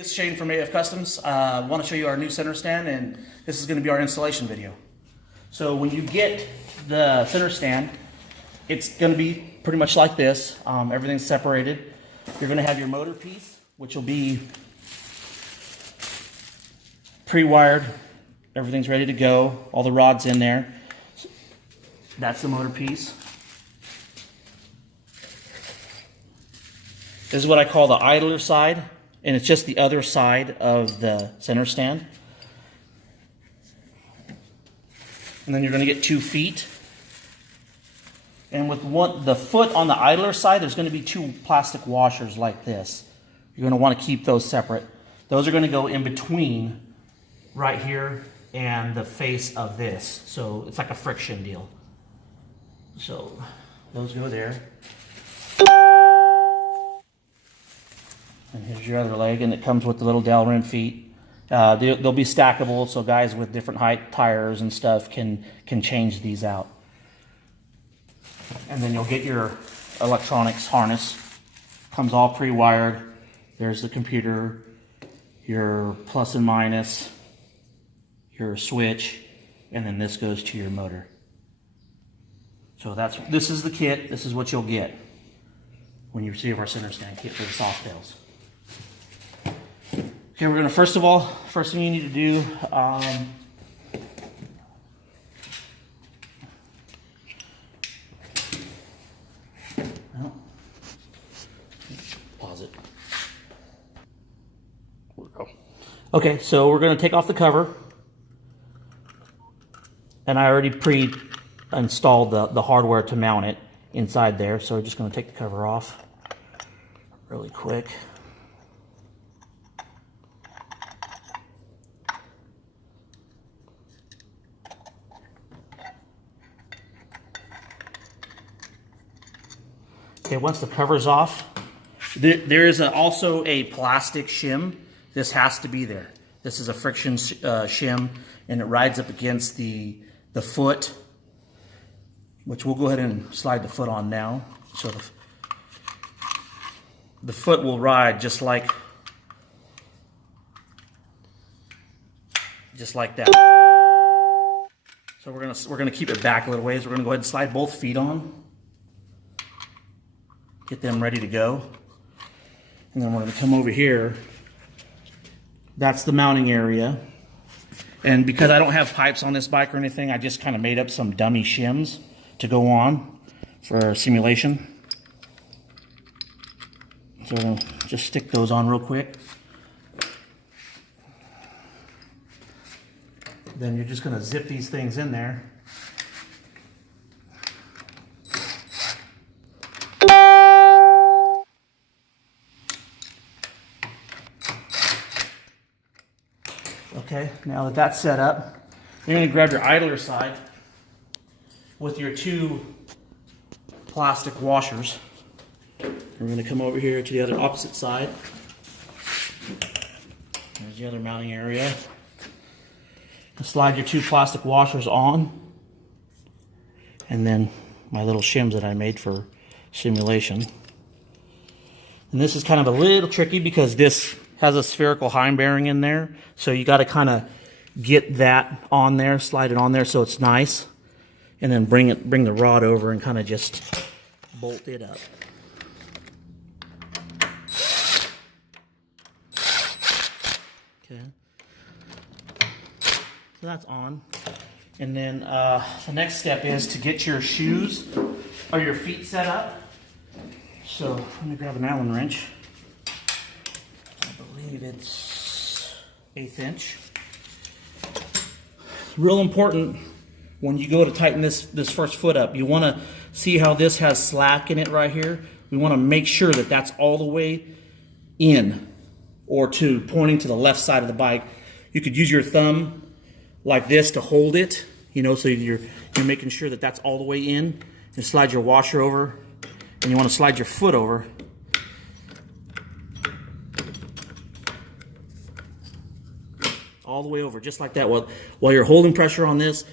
This is Shane from AF Customs. I want to show you our new center stand, and this is going to be our installation video. So when you get the center stand, it's going to be pretty much like this. Everything's separated. You're going to have your motor piece, which will be pre-wired. Everything's ready to go. All the rods in there. That's the motor piece. This is what I call the idler side, and it's just the other side of the center stand. And then you're going to get 2 feet. And with the foot on the idler side, there's going to be 2 plastic washers like this. You're going to want to keep those separate. Those are going to go in between right here and the face of this. So it's like a friction deal. So those go there. And here's your other leg, and it comes with the little dowel rim feet. They'll be stackable, so guys with different height tires and stuff can change these out. And then you'll get your electronics harness. Comes all pre-wired. There's the computer, your plus and minus, your switch, and then this goes to your motor. So this is the kit. This is what you'll get when you receive our center stand kit for the Softails. Okay, we're going to first thing you need to do, pause it. Okay, so we're going to take off the cover, and I already pre-installed the hardware to mount it inside there, so we're just going to take the cover off really quick. Okay, once the cover's off, there is also a plastic shim. This has to be there. This is a friction shim, and it rides up against the foot, which we'll go ahead and slide the foot on now. So the foot will ride just like that. So we're gonna keep it back a little ways. We're gonna go ahead and slide both feet on. Get them ready to go. And then we're going to come over here. That's the mounting area. And because I don't have pipes on this bike or anything, I just kind of made up some dummy shims to go on for simulation. So we're going to just stick those on real quick. Then you're just going to zip these things in there. Okay, now that that's set up, you're going to grab your idler side with your 2 plastic washers. We're going to come over here to the other opposite side. There's the other mounting area. Slide your 2 plastic washers on, and then my little shims that I made for simulation. And this is kind of a little tricky because this has a spherical hind bearing in there, so you got to kind of get that on there, slide it on there so it's nice, and then bring the rod over and kind of just bolt it up. Okay, so that's on, and then the next step is to get your shoes or your feet set up. So let me grab an Allen wrench. I believe it's 1/8 inch. Real important when you go to tighten this first foot up. You want to see how this has slack in it right here. We want to make sure that that's all the way in or pointing to the left side of the bike. You could use your thumb like this to hold it, so you're making sure that that's all the way in, and slide your washer over, and you want to slide your foot over. All the way over, just like that. While you're holding pressure on this,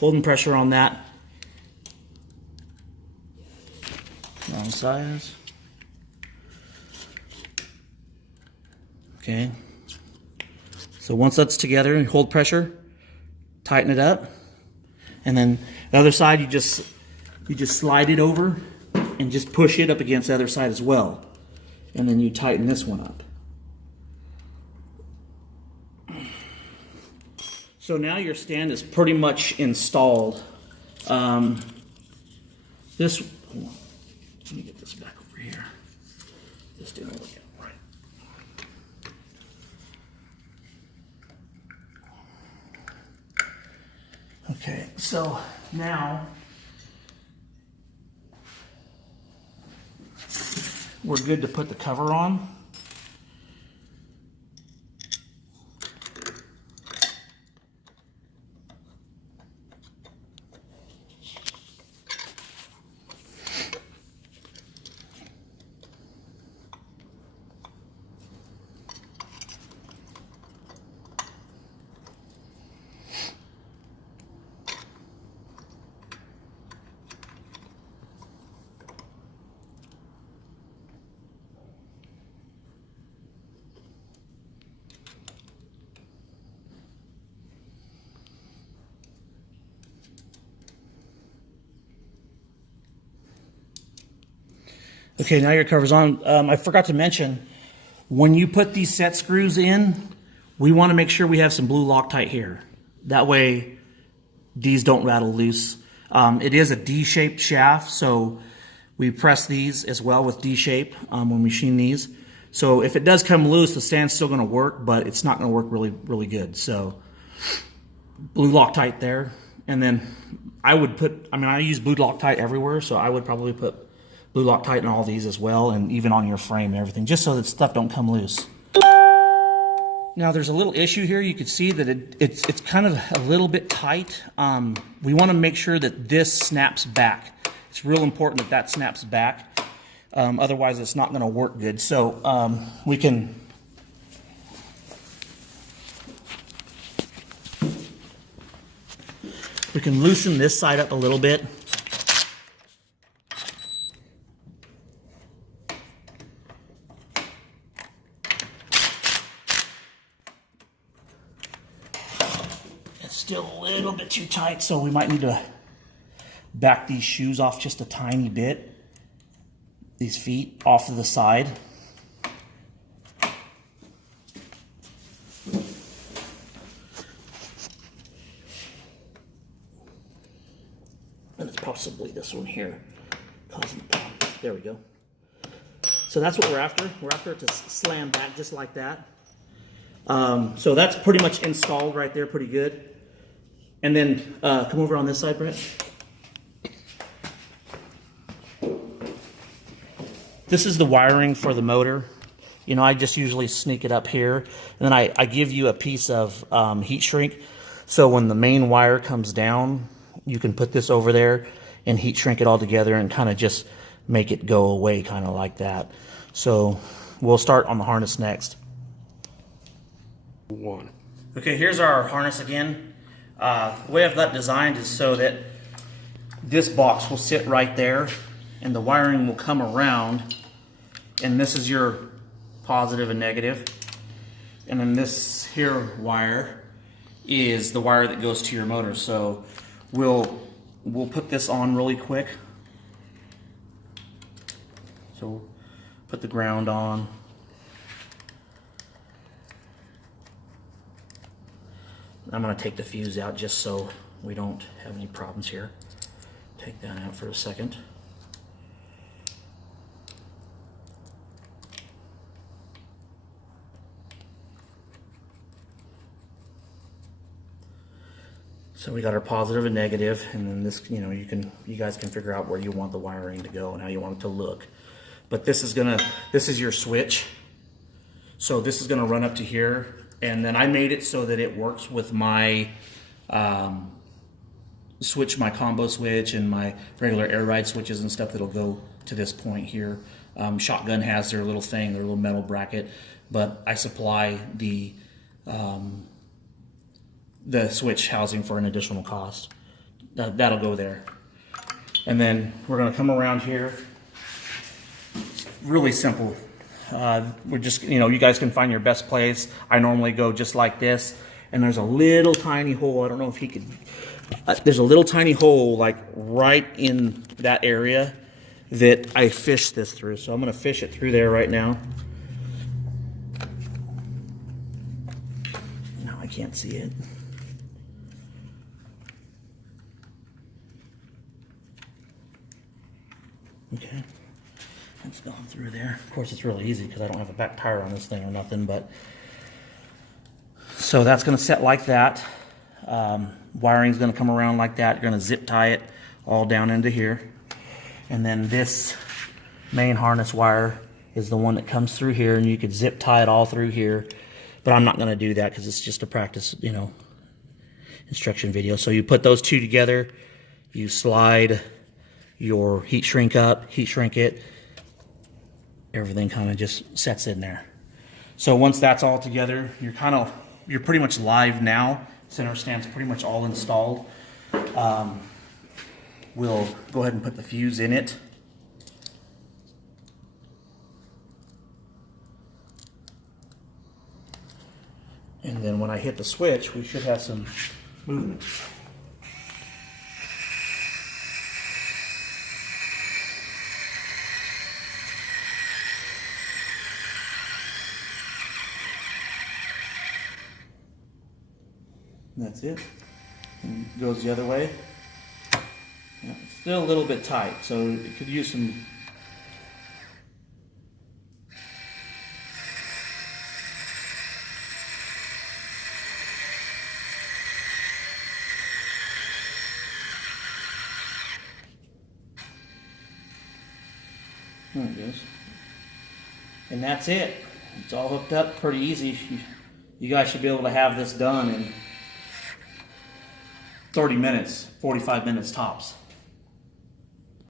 holding pressure on that. Wrong size. Okay, So once that's together and hold pressure, tighten it up. And then the other side, you just slide it over and just push it up against the other side as well. And then you tighten this one up. So now your stand is pretty much installed. This, hold on. Let me get this back over here. This didn't really get right. Okay, so now we're good to put the cover on. Okay, now your cover's on. I forgot to mention, when you put these set screws in, we want to make sure we have some blue Loctite here. That way, these don't rattle loose. It is a D-shaped shaft, so we press these as well with D-shape when we machine these. So if it does come loose, the stand's still going to work, but it's not going to work really good. So blue Loctite there, and then I would put, I use blue Loctite everywhere, so I would probably put blue Loctite in all these as well, and even on your frame and everything, just so that stuff don't come loose. Now there's a little issue here. You can see that it's kind of a little bit tight. We want to make sure that this snaps back. It's real important that that snaps back. Otherwise it's not going to work good. So we can loosen this side up a little bit. Still a little bit too tight, so we might need to back these shoes off just a tiny bit. These feet off to the side. And it's possibly this one here causing the problem. There we go. So that's what we're after. We're after it to slam back just like that. So that's pretty much installed right there, pretty good. And then come over on this side, Brett. This is the wiring for the motor. You know, I just usually sneak it up here. And then I give you a piece of heat shrink. So when the main wire comes down, you can put this over there and heat shrink it all together and kind of just make it go away, kind of like that. So we'll start on the harness next. Okay, here's our harness again. The way I've got it designed is so that this box will sit right there and the wiring will come around, and this is your positive and negative, and then this here wire is the wire that goes to your motor. So we'll put this on really quick. So put the ground on. I'm going to take the fuse out just so we don't have any problems here. Take that out for a second. So we got our positive and negative, and then this, you know, you guys can figure out where you want the wiring to go and how you want it to look. But this is your switch. So this is gonna run up to here. And then I made it so that it works with my switch, my combo switch, and my regular air ride switches and stuff that'll go to this point here. Shotgun has their little thing, their little metal bracket, but I supply the switch housing for an additional cost. That'll go there. And then we're gonna come around here. Really simple. we're just, you guys can find your best place. I normally go just like this, and there's a little tiny hole. I don't know if he could. There's a little tiny hole like right in that area that I fished this through. So I'm going to fish it through there right now. No, I can't see it. Okay. It's gone through there. Of course, it's really easy because I don't have a back tire on this thing or nothing, but so that's going to set like that. Wiring's going to come around like that. You're going to zip tie it all down into here. And then this main harness wire is the one that comes through here, and you could zip tie it all through here. But I'm not going to do that because it's just a practice, instruction video. So you put those two together, you slide your heat shrink up, heat shrink it, everything kind of just sets in there. So once that's all together, you're pretty much live now. Center stand's pretty much all installed. We'll go ahead and put the fuse in it. And then when I hit the switch, we should have some movement. That's it. And it goes the other way. Yeah, it's still a little bit tight, so it could use some. There it goes. And that's it. It's all hooked up pretty easy. You guys should be able to have this done in 30 minutes, 45 minutes tops.